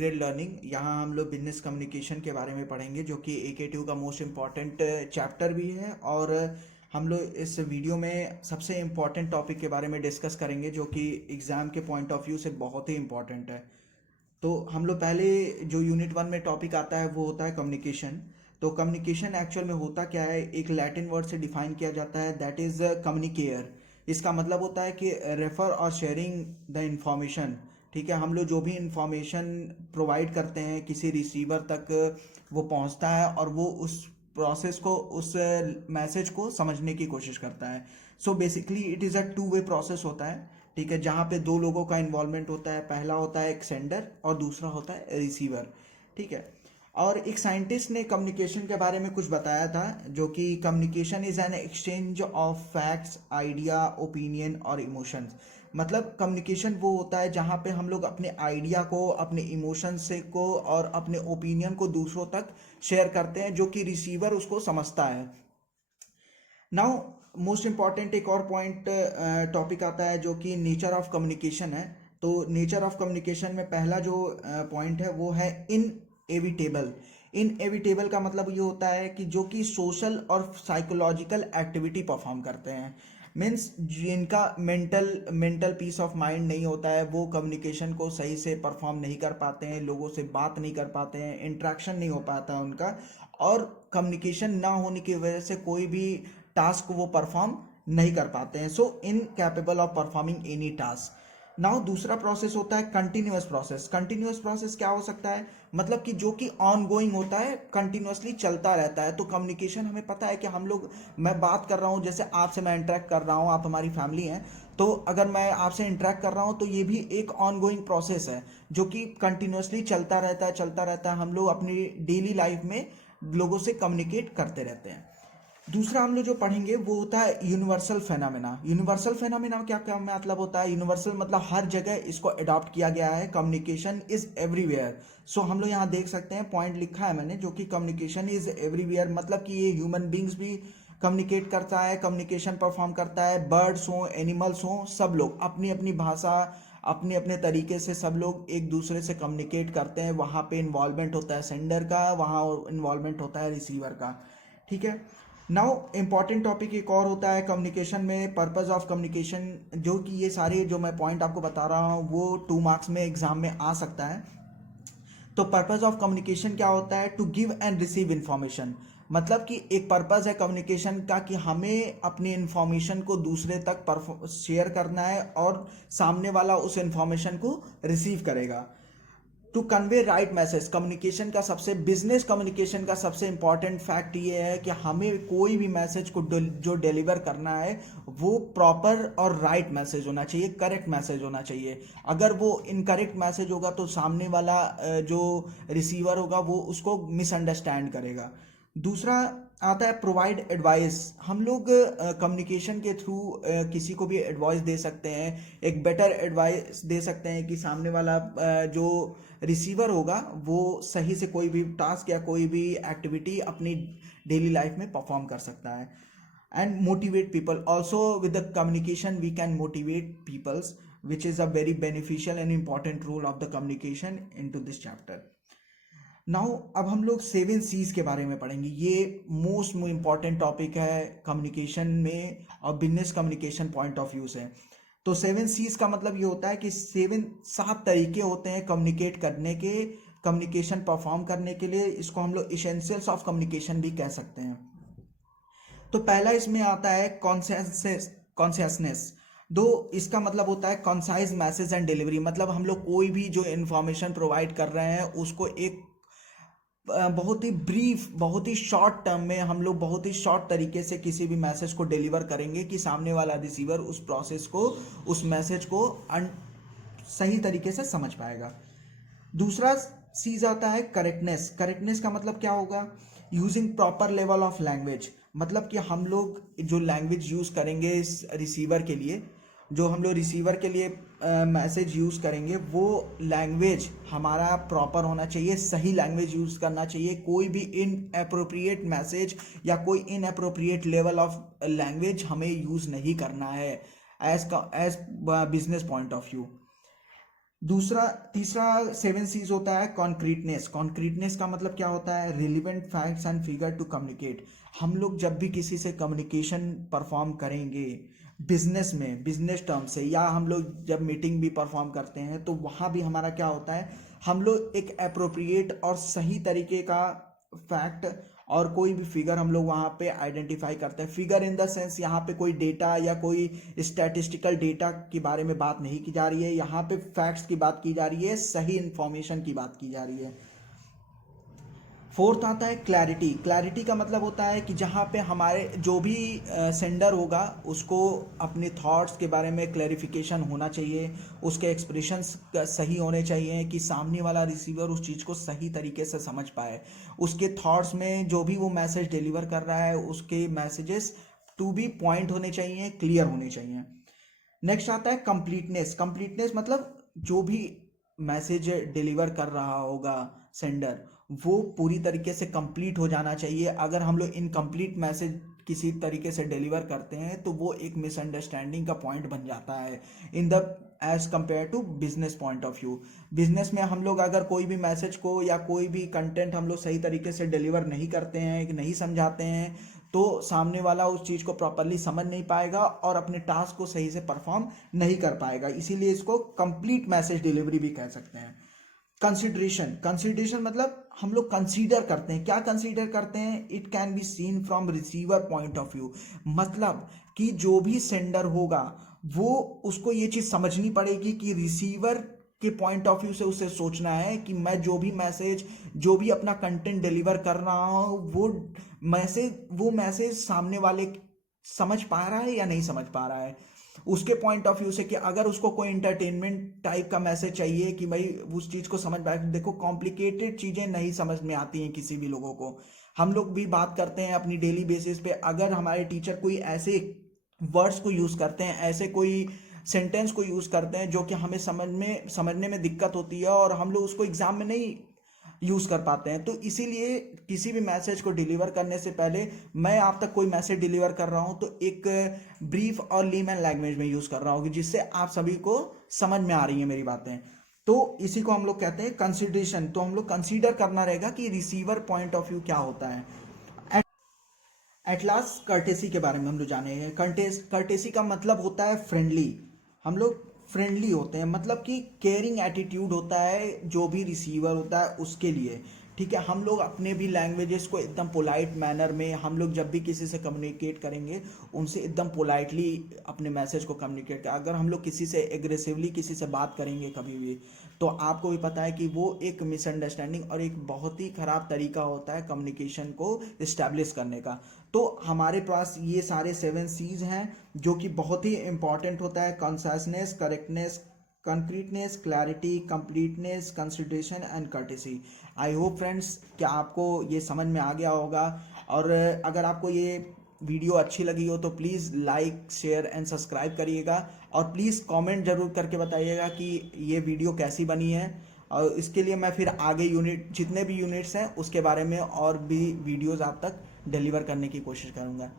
Integrate learning. यहाँ हम लोग बिजनेस कम्युनिकेशन के बारे में पढ़ेंगे, जो कि AKTU का मोस्ट इम्पॉर्टेंट चैप्टर भी है। और हम लोग इस वीडियो में सबसे इम्पॉर्टेंट टॉपिक के बारे में डिस्कस करेंगे, जो कि एग्ज़ाम के पॉइंट ऑफ व्यू से बहुत ही इम्पॉर्टेंट है। तो हम लोग पहले, जो यूनिट 1 में टॉपिक आता है वो होता है कम्युनिकेशन। तो कम्युनिकेशन एक्चुअल में होता क्या है, एक लैटिन वर्ड से डिफाइन किया जाता है, दैट इज़ कम्युनिकेयर। इसका मतलब होता है कि रेफर और शेयरिंग द इंफॉर्मेशन। ठीक है, हम लोग जो भी इंफॉर्मेशन प्रोवाइड करते हैं किसी रिसीवर तक वो पहुंचता है, और वो उस प्रोसेस को, उस मैसेज को समझने की कोशिश करता है। So basically it is a two way process होता है। ठीक है, जहाँ पे दो लोगों का इन्वॉल्वमेंट होता है। पहला होता है एक सेंडर और दूसरा होता है रिसीवर। ठीक है, और एक साइंटिस्ट ने कम्युनिकेशन के बारे में कुछ बताया था, जो कि communication is an exchange of facts, idea, opinion और इमोशंस। मतलब कम्युनिकेशन वो होता है जहाँ पे हम लोग अपने आइडिया को, अपने इमोशंस से को और अपने ओपिनियन को दूसरों तक शेयर करते हैं, जो कि रिसीवर उसको समझता है। नाउ मोस्ट इम्पॉर्टेंट एक और पॉइंट टॉपिक आता है, जो कि नेचर ऑफ कम्युनिकेशन है। तो नेचर ऑफ कम्युनिकेशन में पहला जो पॉइंट है वो है इनएविटेबल। इनएविटेबल का मतलब ये होता है कि जो कि सोशल और साइकोलॉजिकल एक्टिविटी परफॉर्म करते हैं। मीन्स जिनका मेंटल पीस ऑफ माइंड नहीं होता है, वो कम्युनिकेशन को सही से परफॉर्म नहीं कर पाते हैं, लोगों से बात नहीं कर पाते हैं, इंटरेक्शन नहीं हो पाता है उनका। और कम्युनिकेशन ना होने की वजह से कोई भी टास्क वो परफॉर्म नहीं कर पाते हैं। So incapable of performing any task. Now दूसरा प्रोसेस होता है कंटिन्यूअस प्रोसेस। कंटिन्यूअस प्रोसेस क्या हो सकता है, मतलब कि जो कि ऑन गोइंग होता है, कंटिन्यूअसली चलता रहता है। तो कम्युनिकेशन हमें पता है कि हम लोग, मैं बात कर रहा हूँ, जैसे आपसे मैं इंटरेक्ट कर रहा हूँ, आप हमारी फैमिली हैं, तो अगर मैं आपसे इंटरेक्ट कर रहा हूँ तो ये भी एक ऑन गोइंग प्रोसेस है, जो कि कंटिन्यूअसली चलता रहता है, चलता रहता है। हम लोग अपनी डेली लाइफ में लोगों से कम्युनिकेट करते रहते हैं। दूसरा हम लोग जो पढ़ेंगे वो होता है यूनिवर्सल फेनामिना। यूनिवर्सल फेनामिना क्या क्या मतलब होता है, यूनिवर्सल मतलब हर जगह इसको अडॉप्ट किया गया है। Communication is everywhere. सो हम लोग यहाँ देख सकते हैं, पॉइंट लिखा है मैंने, जो कि कम्युनिकेशन इज एवरीवेयर, मतलब कि ये ह्यूमन बींग्स भी कम्युनिकेट करता है, कम्युनिकेशन परफॉर्म करता है। बर्ड्स हों, एनिमल्स हों, सब लोग अपनी अपनी भाषा, अपने अपने तरीके से सब लोग एक दूसरे से कम्युनिकेट करते हैं। वहाँ पे इन्वॉल्वमेंट होता है सेंडर का, वहाँ इन्वॉल्वमेंट होता है रिसीवर का। ठीक है, नाउ इम्पॉर्टेंट टॉपिक एक और होता है कम्युनिकेशन में, पर्पस ऑफ कम्युनिकेशन। जो कि ये सारे जो मैं पॉइंट आपको बता रहा हूँ वो 2 मार्क्स में एग्जाम में आ सकता है। तो पर्पस ऑफ कम्युनिकेशन क्या होता है, to give and receive information. मतलब कि एक पर्पस है कम्युनिकेशन का कि हमें अपनी इंफॉर्मेशन को दूसरे तक शेयर करना है, और सामने वाला उस इंफॉर्मेशन को रिसीव करेगा। To convey right message. Communication का सबसे, बिजनेस कम्युनिकेशन का सबसे इंपॉर्टेंट फैक्ट ये है कि हमें कोई भी मैसेज को जो डिलीवर करना है वो प्रॉपर और राइट मैसेज होना चाहिए, करेक्ट मैसेज होना चाहिए। अगर वो इनकरेक्ट मैसेज होगा तो सामने वाला जो रिसीवर होगा वो उसको मिसअंडरस्टैंड करेगा। दूसरा आता है प्रोवाइड एडवाइस। हम लोग कम्युनिकेशन के थ्रू किसी को भी एडवाइस दे सकते हैं, एक बेटर एडवाइस दे सकते हैं कि सामने वाला जो रिसीवर होगा वो सही से कोई भी टास्क या कोई भी एक्टिविटी अपनी डेली लाइफ में परफॉर्म कर सकता है। And motivate people also, with the communication we can motivate peoples, which is a very beneficial and important role of the communication in to this chapter. Now अब हम लोग 7 C's के बारे में पढ़ेंगे। ये मोस्ट इम्पॉर्टेंट टॉपिक है communication में और business communication point of view से। तो 7 C's का मतलब ये होता है कि 7 तरीके होते हैं कम्युनिकेट करने के, कम्युनिकेशन परफॉर्म करने के लिए। इसको हम लोग इसेंशियल्स ऑफ कम्युनिकेशन भी कह सकते हैं। तो पहला इसमें आता है कॉन्सियसनेस। दो, इसका मतलब होता है कॉन्साइज मैसेज एंड डिलीवरी। मतलब हम लोग कोई भी जो इन्फॉर्मेशन प्रोवाइड कर रहे हैं उसको एक बहुत ही ब्रीफ, बहुत ही शॉर्ट टर्म में हम लोग बहुत ही शॉर्ट तरीके से किसी भी मैसेज को डिलीवर करेंगे कि सामने वाला रिसीवर उस प्रोसेस को, उस मैसेज को सही तरीके से समझ पाएगा। दूसरा चीज आता है करेक्टनेस। करेक्टनेस का मतलब क्या होगा, using proper level of language. मतलब कि हम लोग जो लैंग्वेज यूज करेंगे इस रिसीवर के लिए, जो हम लोग रिसीवर के लिए मैसेज यूज़ करेंगे, वो लैंग्वेज हमारा प्रॉपर होना चाहिए, सही लैंग्वेज यूज़ करना चाहिए। कोई भी इन अप्रोप्रिएट मैसेज या कोई inappropriate level of language हमें यूज़ नहीं करना है as business point of view. दूसरा तीसरा 7 C's होता है कॉन्क्रीटनेस। कॉन्क्रीटनेस का मतलब क्या होता है? Relevant facts and figure to communicate. हम लोग जब भी किसी से कम्युनिकेशन परफॉर्म करेंगे बिजनेस में, बिजनेस टर्म से, या हम लोग जब मीटिंग भी परफॉर्म करते हैं, तो वहाँ भी हमारा क्या होता है, हम लोग एक अप्रोप्रिएट और सही तरीके का फैक्ट और कोई भी फिगर हम लोग वहाँ पे आइडेंटिफाई करते हैं। फिगर इन द सेंस यहाँ पे कोई डेटा या कोई स्टैटिस्टिकल डेटा के बारे में बात नहीं की जा रही है, यहाँ पे फैक्ट्स की बात की जा रही है, सही इंफॉर्मेशन की बात की जा रही है। फोर्थ आता है क्लैरिटी। क्लैरिटी का मतलब होता है कि जहाँ पे हमारे जो भी सेंडर होगा उसको अपने थॉट्स के बारे में क्लैरिफिकेशन होना चाहिए, उसके एक्सप्रेशंस सही होने चाहिए कि सामने वाला रिसीवर उस चीज़ को सही तरीके से समझ पाए। उसके थॉट्स में जो भी वो मैसेज डिलीवर कर रहा है उसके मैसेजेस टू बी पॉइंट होने चाहिए, क्लियर होने चाहिए। नेक्स्ट आता है कंप्लीटनेस। कंप्लीटनेस मतलब जो भी मैसेज डिलीवर कर रहा होगा सेंडर, वो पूरी तरीके से कंप्लीट हो जाना चाहिए। अगर हम लोग इनकम्प्लीट मैसेज किसी तरीके से डिलीवर करते हैं तो वो एक मिसअंडरस्टैंडिंग का पॉइंट बन जाता है in the as compare to business point of view. Business में हम लोग अगर कोई भी मैसेज को या कोई भी कंटेंट हम लोग सही तरीके से डिलीवर नहीं करते हैं, नहीं समझाते हैं, तो सामने वाला उस चीज़ को प्रॉपरली समझ नहीं पाएगा और अपने टास्क को सही से परफॉर्म नहीं कर पाएगा। इसीलिए इसको कंप्लीट मैसेज डिलीवरी भी कह सकते हैं। कंसिडरेशन। कंसिडरेशन मतलब हम लोग कंसीडर करते हैं। क्या कंसीडर करते हैं? It can be seen from receiver point of view. मतलब कि जो भी सेंडर होगा वो उसको ये चीज़ समझनी पड़ेगी कि रिसीवर के पॉइंट ऑफ व्यू से उसे सोचना है कि मैं जो भी मैसेज, जो भी अपना कंटेंट डिलीवर कर रहा हूँ, वो मैसेज सामने वाले समझ पा रहा है या नहीं समझ पा रहा है। उसके पॉइंट ऑफ व्यू से कि अगर उसको कोई इंटरटेनमेंट टाइप का मैसेज चाहिए कि भाई उस चीज़ को समझ पाए। देखो कॉम्प्लिकेटेड चीज़ें नहीं समझ में आती हैं किसी भी लोगों को। हम लोग भी बात करते हैं अपनी डेली बेसिस पे, अगर हमारे टीचर कोई ऐसे वर्ड्स को यूज़ करते हैं, ऐसे कोई सेंटेंस को यूज़ करते हैं जो कि हमें समझने में दिक्कत होती है और हम लोग उसको एग्जाम में नहीं यूज़ कर पाते हैं, तो इसीलिए किसी भी मैसेज को डिलीवर करने से पहले, मैं आप तक कोई मैसेज डिलीवर कर रहा हूं तो एक ब्रीफ और लीमन लैंग्वेज में यूज़ कर रहा हूँ जिससे आप सभी को समझ में आ रही है मेरी बातें। तो इसी को हम लोग कहते हैं कंसिडरेशन। तो हम लोग कंसीडर करना रहेगा कि रिसीवर पॉइंट ऑफ व्यू क्या होता है। एट लास्ट कर्टेसी के बारे में हम लोग जानेंगे। कर्टेसी का मतलब होता है फ्रेंडली। हम लोग फ्रेंडली होते हैं, मतलब कि केयरिंग एटीट्यूड होता है जो भी रिसीवर होता है उसके लिए। ठीक है, हम लोग अपने भी लैंग्वेजेस को एकदम पोलाइट मैनर में, हम लोग जब भी किसी से कम्युनिकेट करेंगे उनसे एकदम पोलाइटली अपने मैसेज को कम्युनिकेट करें। अगर हम लोग किसी से एग्रेसिवली किसी से बात करेंगे कभी भी, तो आपको भी पता है कि वो एक मिसअंडरस्टैंडिंग और एक बहुत ही ख़राब तरीका होता है कम्युनिकेशन को इस्टेब्लिश करने का। तो हमारे पास ये सारे 7 C's हैं जो कि बहुत ही इंपॉर्टेंट होता है। Conciseness, correctness, concreteness, clarity, completeness, consideration and courtesy. I hope friends कि आपको ये समझ में आ गया होगा। और अगर आपको ये वीडियो अच्छी लगी हो तो please like, share and subscribe करिएगा और प्लीज़ कमेंट ज़रूर करके बताइएगा कि ये वीडियो कैसी बनी है। और इसके लिए मैं फिर आगे यूनिट, जितने भी यूनिट्स हैं उसके बारे में और भी वीडियोज़ आप तक डिलीवर करने की कोशिश करूँगा।